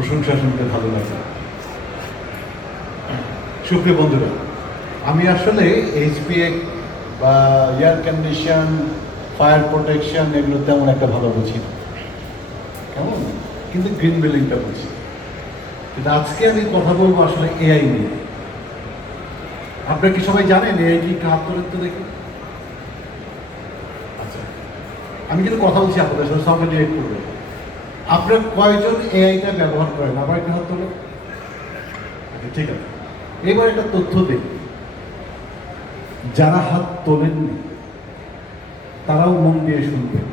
প্রশংসা শুনতে ভালো লাগে। সুপ্রিয় বন্ধুরা, আমি আসলে এইচপিএ বা এয়ার কন্ডিশন, ফায়ার প্রোটেকশন এগুলো তেমন একটা ভালো বুঝি না, কেমন, কিন্তু গ্রিন বিল্ডিংটা বুঝি। কিন্তু আজকে আমি কথা বলবো আসলে এআই নিয়ে। আপনারা কি সবাই জানেন এআই কি? হাত তোলেন তো দেখি। আচ্ছা, আমি কিন্তু কথা বলছি আপনাদের সাথে, সঙ্গে রিয়েক্ট করবে। আপনারা কয়জন এআইটা ব্যবহার করেন? আবার একটা হাত তোলেন। ঠিক আছে, এবার একটা তথ্য দিই। যারা হাত তোলেননি তারাও মন দিয়ে শুনবেন।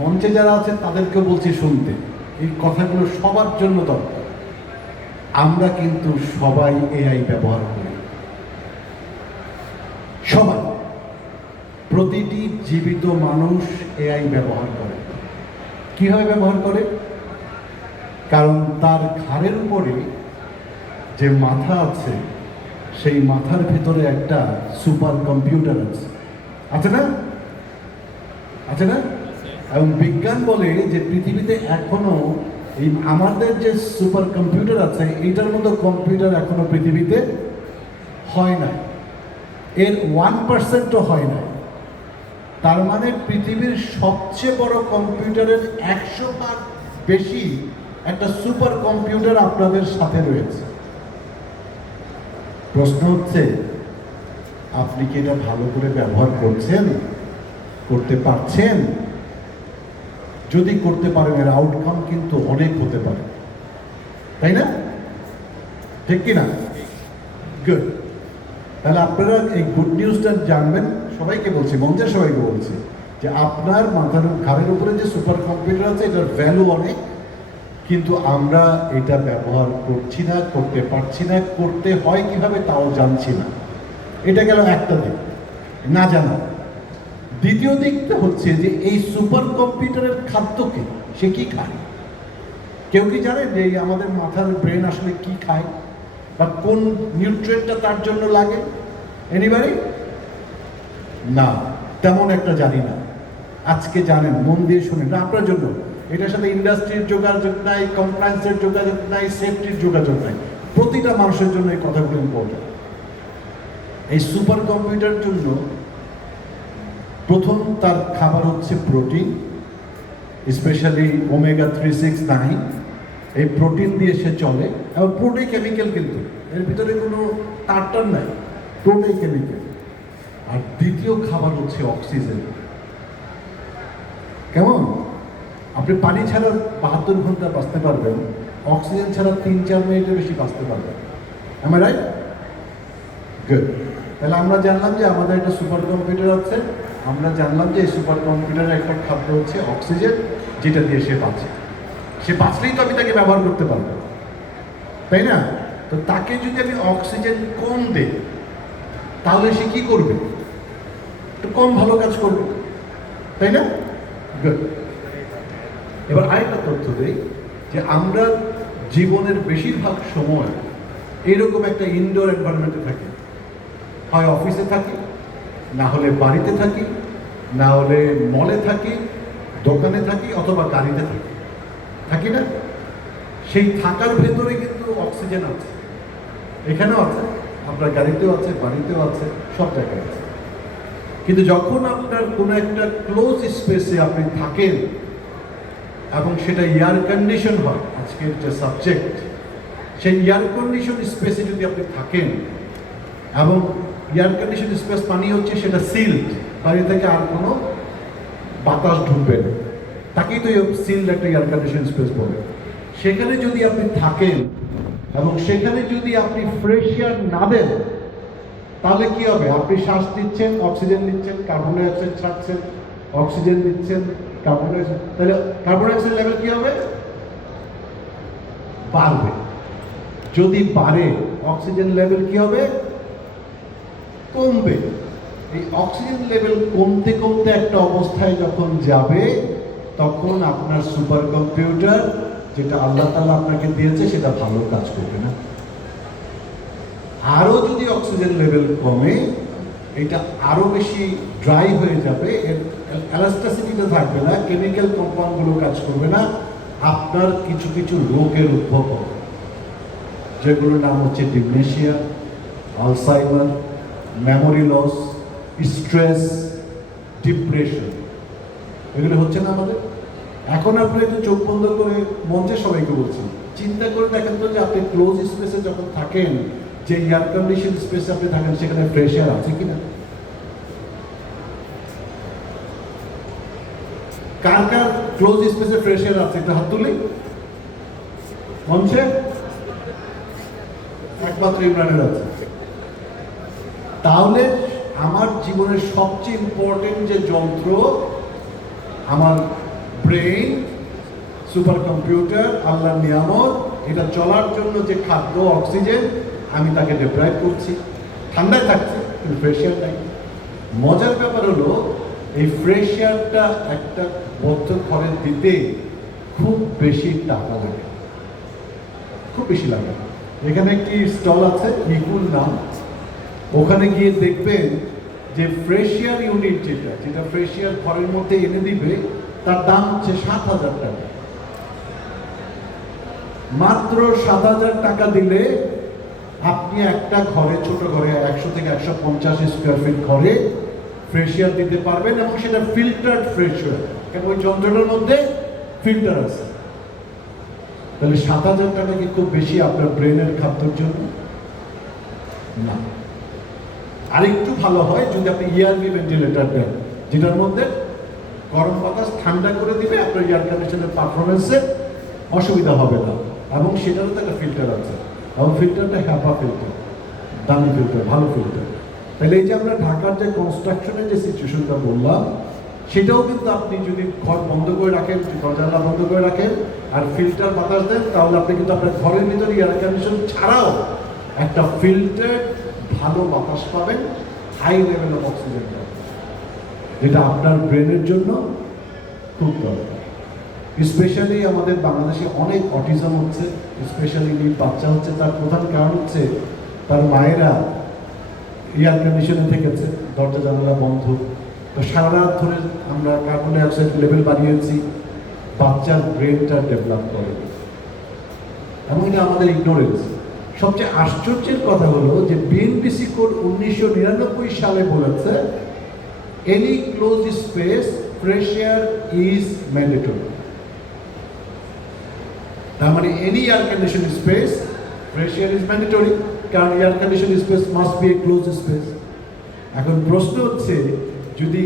মঞ্চে যারা আছেন তাদেরকেও বলছি শুনতে। এই কথাগুলো সবার জন্য দরকার। আমরা কিন্তু সবাই এআই ব্যবহার করি, সবাই। প্রতিটি জীবিত মানুষ এআই ব্যবহার করে। কিভাবে ব্যবহার করে? কারণ তার ঘাড়ের উপরে যে মাথা আছে, সেই মাথার ভেতরে একটা সুপার কম্পিউটার আছে, আছে না? আছে না? এবং বিজ্ঞান বলে যে পৃথিবীতে এখনো এই আমাদের যে সুপার কম্পিউটার আছে, এইটার মতো কম্পিউটার এখনো পৃথিবীতে হয় না, এর 1%ও হয় না। তার মানে পৃথিবীর সবচেয়ে বড় কম্পিউটারের 100 ভাগ বেশি একটা সুপার কম্পিউটার আপনাদের সাথে রয়েছে। প্রশ্ন হচ্ছে, আপনি কি এটা ভালো করে ব্যবহার করছেন, করতে পারছেন? যদি করতে পারেন, এর আউটকাম কিন্তু অনেক হতে পারে, তাই না? ঠিক কিনা? গুড। তাহলে আপনারা এই গুড নিউজটা জানবেন। সবাইকে বলছি, মঞ্চের সবাইকে বলছি, যে আপনার মাথার ঘাড়ের উপরে যে সুপার কম্পিউটার আছে, এটার ভ্যালু অনেক, কিন্তু আমরা এটা ব্যবহার করছি না, করতে পারছি না, করতে হয় কিভাবে তাও জানছি না। এটা গেল একটা দিক, না জানা। দ্বিতীয় দিকটা হচ্ছে যে এই সুপার কম্পিউটারের খাদ্য কি, সে কি খায়? কেউ কি জানে যে আমাদের মাথার ব্রেন আসলে কি খায়, বা কোন নিউট্রিয়েন্টটা তার জন্য লাগে? এনিবাডি? না, তেমন একটা জানি না। আজকে জানেন, মন দিয়ে শুনেন, আপনার জন্য। এটার সাথে ইন্ডাস্ট্রির যোগাযোগ নাই, কমপ্লায়েন্সের যোগাযোগ নাই, সেফটির যোগাযোগ নাই। প্রতিটা মানুষের জন্য এই কথাগুলো ইম্পর্টেন্ট। এই সুপার কম্পিউটার জন্য প্রথম তার খাবার হচ্ছে প্রোটিন, স্পেশালি ওমেগা 369। এই প্রোটিন দিয়ে সে চলে, এবং প্রোটিন কেমিক্যাল, কিন্তু এর ভিতরে কোনো তারটার নাই, প্রোটিন কেমিক্যাল। আর দ্বিতীয় খাবার হচ্ছে অক্সিজেন। কেমন? আপনি পানি ছাড়া 72 ঘন্টা বাঁচতে পারবেন, অক্সিজেন ছাড়া 3-4 মিনিটের বেশি বাঁচতে পারবেন। am I right? গুড। তাহলে আমরা জানলাম যে আমাদের একটা সুপার কম্পিউটার আছে। আমরা জানলাম যে এই সুপার কম্পিউটারের একটা খাদ্য হচ্ছে অক্সিজেন, যেটা দিয়ে সে বাঁচে। সে বাঁচলেই তো আমি তাকে ব্যবহার করতে পারবো, তাই না? তো তাকে যদি আমি অক্সিজেন কম দেই, তাহলে সে কি করবে? একটু কম ভালো কাজ করবে, তাই না? গুড। এবার আরেকটা তথ্য দেই, যে আমরা জীবনের বেশিরভাগ সময় এরকম একটা ইনডোর এনভায়রনমেন্টে থাকি। হয় অফিসে থাকি, না হলে বাড়িতে থাকি, না হলে মলে থাকি, দোকানে থাকি, অথবা গাড়িতে থাকি, থাকি না? সেই থাকার ভেতরে কিন্তু অক্সিজেন আছে, এখানেও আছে, আপনার গাড়িতেও আছে, বাড়িতেও আছে, সব জায়গায় আছে। কিন্তু যখন আপনার কোনো একটা ক্লোজ স্পেসে আপনি থাকেন, এবং সেটা এয়ার কন্ডিশন হয়, আজকের যে সাবজেক্ট, সেই এয়ার কন্ডিশন স্পেসে যদি আপনি থাকেন, এবং এয়ার কন্ডিশন স্পেস পানি হচ্ছে সেটা সিল্ড, বাইরে থেকে আর কোনো বাতাস ঢুকবে না, তাকেই তো সিল্ড একটা এয়ার কন্ডিশন স্পেস বলে। সেখানে যদি আপনি থাকেন, এবং সেখানে যদি আপনি ফ্রেশ এয়ার না দেন, তাহলে কি হবে? আপনি শ্বাস নিচ্ছেন, অক্সিজেন নিচ্ছেন, কার্বন ডাই অক্সাইড ছাড়ছেন, অক্সিজেন নিচ্ছেন, কার্বন ডাই অক্সাইড, তাহলে কার্বন ডাই অক্সাইড লেভেল কি হবে? বাড়বে। যদি বাড়ে, অক্সিজেন লেভেল কি হবে? কমবে। এই অক্সিজেন লেভেল কমতে কমতে একটা অবস্থায় যখন যাবে, তখন আপনার সুপার কম্পিউটার, যেটা আল্লাহ তাআলা আপনাকে দিয়েছে, সেটা ভালো কাজ করবে না। আরও যদি অক্সিজেন লেভেল কমে, এটা আরও বেশি ড্রাই হয়ে যাবে, এর এলাস্টিসিটিটা থাকবে না, কেমিক্যাল কম্পাউন্ডগুলো কাজ করবে না, আপনার কিছু কিছু রোগের উদ্ভব হবে, যেগুলোর নাম হচ্ছে dementia, Alzheimer, memory loss, stress, depression. এগুলো হচ্ছে না আমাদের। এখন আপনি একটু চোখ বন্ধ করে মঞ্চে সবাইকে বলছি, চিন্তা করে দেখেন তো যে আপনি ক্লোজ স্পেসে যখন থাকেন, যে এয়ার কন্ডিশন স্পেসে আপনি থাকেন, সেখানে ফ্রেশ এয়ার আছে কিনা? কার কার ক্লোজ স্পেসে ফ্রেশ এয়ার আছে একটু হাত তুলি মঞ্চে। একমাত্র ইমরানের আছে। তাহলে আমার জীবনের সবচেয়ে ইম্পর্টেন্ট যে যন্ত্র, আমার ব্রেন, সুপার কম্পিউটার, আল্লাহর নিয়ামত, এটা চলার জন্য যে খাদ্য, অক্সিজেন, আমি তাকে ডিপ্রাইভ করছি। ঠান্ডায় থাকছে কিন্তু ফ্রেশ এয়ার নাই। মজার ব্যাপার হলো এই ফ্রেশ এয়ারটা একটা বদ্ধ ঘরে দিতে খুব বেশি টাকা লাগে, খুব বেশি লাগে। এখানে একটি স্টল আছে, ইকুল নাম, ওখানে গিয়ে দেখবেন যে ফ্রেশ এয়ার ইউনিট যেটা ফ্রেশ এয়ার ঘরের মধ্যে এনে দিবে, তার দাম হচ্ছে 7,000 টাকা। মাত্র 7,000 টাকা দিলে আপনি একটা ঘরে, ছোট ঘরে 100 থেকে 150 স্কোয়ার ফিট ঘরে ফ্রেশ এয়ার দিতে পারবেন, এবং সেটা ফিল্টার্ড ফ্রেশ এয়ার, কারণ ওই যন্ত্রটার মধ্যে ফিল্টার আছে। তাহলে 7,000 টাকা কি খুব বেশি আপনার ব্রেনের খাদ্যের জন্য? না। আরেকটু ভালো হয় যদি আপনি ইয়ারলি ভেন্টিলেটর দেন, যেটার মধ্যে গরম বাতাস ঠান্ডা করে দিবে, আপনার এয়ার কন্ডিশনের পারফরমেন্সে অসুবিধা হবে না, এবং সেটারও তো একটা ফিল্টার আছে, এবং ফিল্টারটা হ্যাপা ফিল্টার, দামি ফিল্টার, ভালো ফিল্টার। তাহলে এই যে আমরা ঢাকার যে কনস্ট্রাকশনের যে সিচুয়েশনটা বললাম, সেটাও কিন্তু আপনি যদি ঘর বন্ধ করে রাখেন, দরজা বন্ধ করে রাখেন আর ফিল্টার বাতাস দেন, তাহলে আপনি কিন্তু আপনার ঘরের ভিতরে এয়ার কন্ডিশন ছাড়াও একটা ফিল্টার ভালো বাতাস পাবেন, হাই লেভেল অফ অক্সিজেন পাবেন, যেটা আপনার ব্রেনের জন্য খুব দরকার। স্পেশালি আমাদের বাংলাদেশে অনেক অটিজম হচ্ছে, স্পেশালি বাচ্চা হচ্ছে। তার প্রধান কারণ হচ্ছে তার মায়েরা এয়ার কন্ডিশনে থেকেছে, দরজা জানালা বন্ধ, তো সারা রাত ধরে আমরা কার্বন ডাইঅক্সাইড লেভেল বাড়িয়েছি, বাচ্চার ব্রেনটা ডেভেলপ করে, এবং এটা আমাদের ইগনোরেন্স। সবচেয়ে আশ্চর্যের কথা হলো যে বিএনপিসি কোড 1999 সালে বলেছে any close space fresh air is mandatory. তার মানে any air condition space fresh air is mandatory, কারণ air condition space must be a close space. এখন প্রশ্ন হচ্ছে, যদি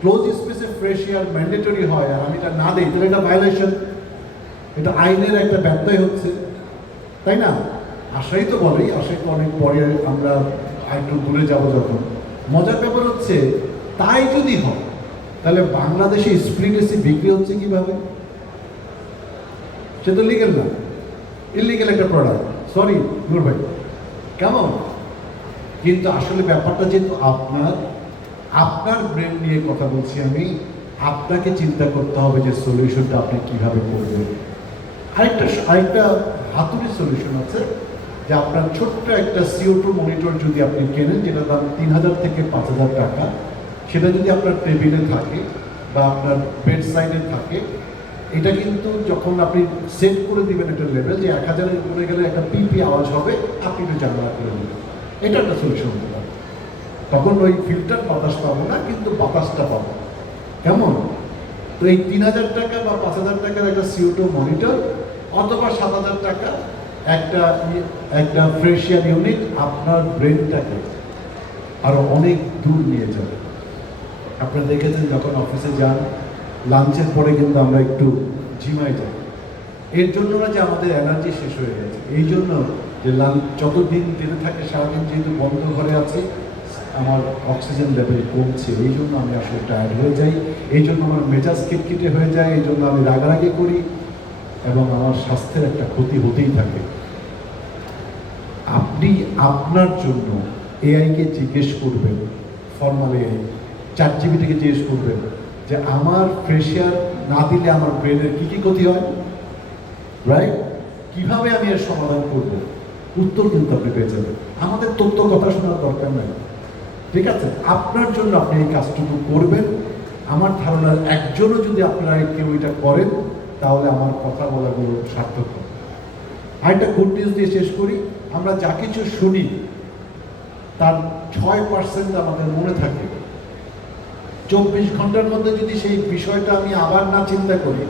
ক্লোজ স্পেসে ফ্রেশ এয়ার ম্যান্ডেটরি হয় আর আমি এটা না দিই, তাহলে এটা ভায়োলেশন, এটা আইনের একটা ব্যত্যয় হচ্ছে, তাই না? আশাই তো বলেই, আশাই তো অনেক পরে আমরা একটু দূরে যাব যখন। মজার ব্যাপার হচ্ছে, তাই যদি হয় তাহলে বাংলাদেশে স্প্লিট এসি বিক্রি হচ্ছে কিভাবে? সে তো লিগেল না, ইলিগেল একটা প্রোডাক্ট। সরি নূর ভাই, কেমন? কিন্তু আসলে ব্যাপারটা যেহেতু আপনার ব্রেন নিয়ে কথা বলছি আমি, আপনাকে চিন্তা করতে হবে যে সলিউশনটা আপনি কিভাবে করবেন। আরেকটা হাতুড়ি সলিউশন আছে, যে আপনার ছোট্ট একটা CO2 মনিটর যদি আপনি কেনেন, যেটা দাম 3,000 থেকে 5,000 টাকা, সেটা যদি আপনার টেবিলে থাকে বা আপনার বেড সাইডে থাকে, এটা কিন্তু যখন আপনি সেট করে দিবেন একটা লেভেল, যে 1,000-এর উপরে গেলে একটা পিপি আওয়াজ হবে, আপনি একটু জানলা করে দেবেন, এটা একটা সলিউশন হতে পারে। তখন ওই ফিল্টার বাতাস পাবো না, কিন্তু বাতাসটা পাবো। কেমন? তো এই 3,000 টাকা বা 5,000 টাকার একটা CO2 মনিটর, অথবা 7,000 টাকা একটা ফ্রেশ এয়ার ইউনিট আপনার ব্রেনটাকে আরো অনেক দূর নিয়ে যাবে। আপনারা দেখেছেন যখন অফিসে যান, লাঞ্চের পরে কিন্তু আমরা একটু ঝিমাই যাই, এর জন্য না যে আমাদের এনার্জি শেষ হয়ে গেছে, এই জন্য যে যতদিন দিনে থাকে, সারাদিন যেহেতু বন্ধ ঘরে আছে, আমার অক্সিজেন লেভেল কমছে, এই জন্য আমি আসলে টায়ার্ড হয়ে যাই, এই জন্য আমার মেজাজ খিটখিটে হয়ে যায়, এই জন্য আমি রাগারাগি করি, এবং আমার স্বাস্থ্যের একটা ক্ষতি হতেই থাকে। আপনি আপনার জন্য এআইকে জিজ্ঞেস করবেন, ফর্মাল এআই, ChatGPT-কে জিজ্ঞেস করবেন যে আমার ফ্রেশ এয়ার না দিলে আমার ব্রেনের কী কী ক্ষতি হয়, রাইট? কিভাবে আমি এর সমাধান করব, উত্তর কিন্তু আপনি পেয়ে যাবেন। আমাদের তথ্য কথা শোনার দরকার নেই, ঠিক আছে? আপনার জন্য আপনি এই কাজটুকু করবেন। আমার ধারণা একজনও যদি আপনারা কেউ এটা করেন, তাহলে আমার কথা বলাগুলো সার্থক হবে। আরেকটা গুড নিউজ দিয়ে শেষ করি, আমরা যা কিছু শুনি তার 6% আমাদের মনে থাকে। 24 ঘন্টার মধ্যে যদি সেই বিষয়টা আমি আবার না চিন্তা করি,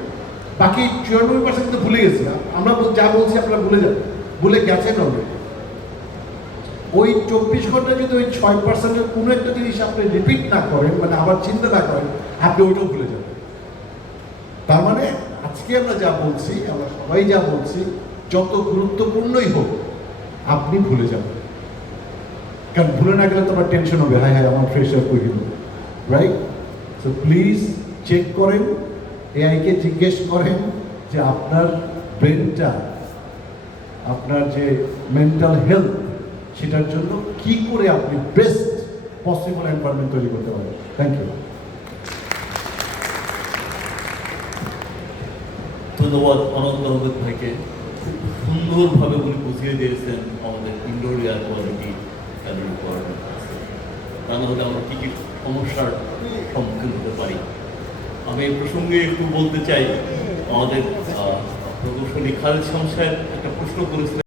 বাকি 94% তো ভুলে গেছি। আমরা যা বলছি আপনারা ভুলে গেছেন অলরেডি। ওই 24 ঘন্টা যদি ওই 6%-এর কোনো একটা জিনিস আপনি রিপিট না করেন, মানে আবার চিন্তা না করেন, আপনি ওইটাও ভুলে যাবেন। তার মানে আজকে আমরা যা বলছি, আমরা সবাই যা বলছি, যত গুরুত্বপূর্ণই হোক আপনি ভুলে যাবেন। কারণ ভুলে না গেলে তো আমার টেনশন হবে, হায় হায় আমার ফ্রেশার করে দিল, রাইট? সো প্লিজ চেক করেন, এআইকে জিজ্ঞেস করেন যে আপনার ব্রেনটা, আপনার যে মেন্টাল হেলথ, সেটার জন্য কি করে আপনি বেস্ট পসিবল এনভায়রনমেন্ট তৈরি করতে পারেন। Thank you. ধন্যবাদ অনন্ত আহমেদ ভাইকে, খুব সুন্দরভাবে উনি বুঝিয়ে দিয়েছেন আমাদের ইনডোর এয়ার কোয়ালিটি তাদের রিকোয়ারমেন্ট আছে, তা না হলে আমরা কী কী সমস্যার সম্মুখীন হতে পারি। আমি এই প্রসঙ্গে একটু বলতে চাই, আমাদের প্রকৌশলী খালেদ শামস সাহেব একটা প্রশ্ন করেছিলেন।